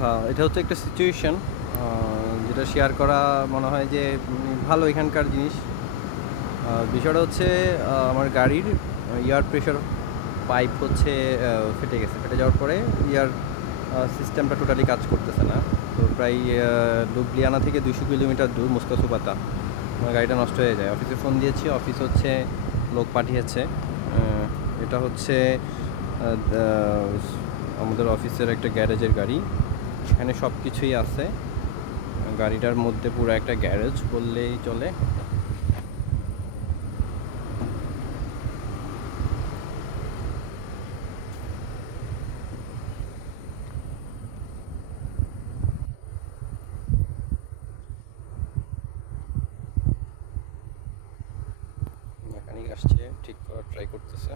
আচ্ছা, এটা হচ্ছে একটা সিচুয়েশন যেটা শেয়ার করা মনে হয় যে ভালো এখানকার জিনিস। বিষয়টা হচ্ছে আমার গাড়ির এয়ার প্রেশার পাইপ হচ্ছে ফেটে গেছে। ফেটে যাওয়ার পরে এয়ার সিস্টেমটা টোটালি কাজ করতেছে না। তো প্রায় লুবলিয়ানা থেকে 200 কিলোমিটার দূর মুস্তাসুবাতা আমার গাড়িটা নষ্ট হয়ে যায়। অফিসে ফোন দিয়েছি, অফিস হচ্ছে লোক পাঠিয়েছে। এটা হচ্ছে আমাদের অফিসের একটা গ্যারেজের গাড়ি। এখানে সব কিছুই আছে। গাড়িটার মধ্যে পুরো একটা গ্যারেজ বললেই চলে। মেকানিক আসছে, ঠিক করার ট্রাই করতেছে।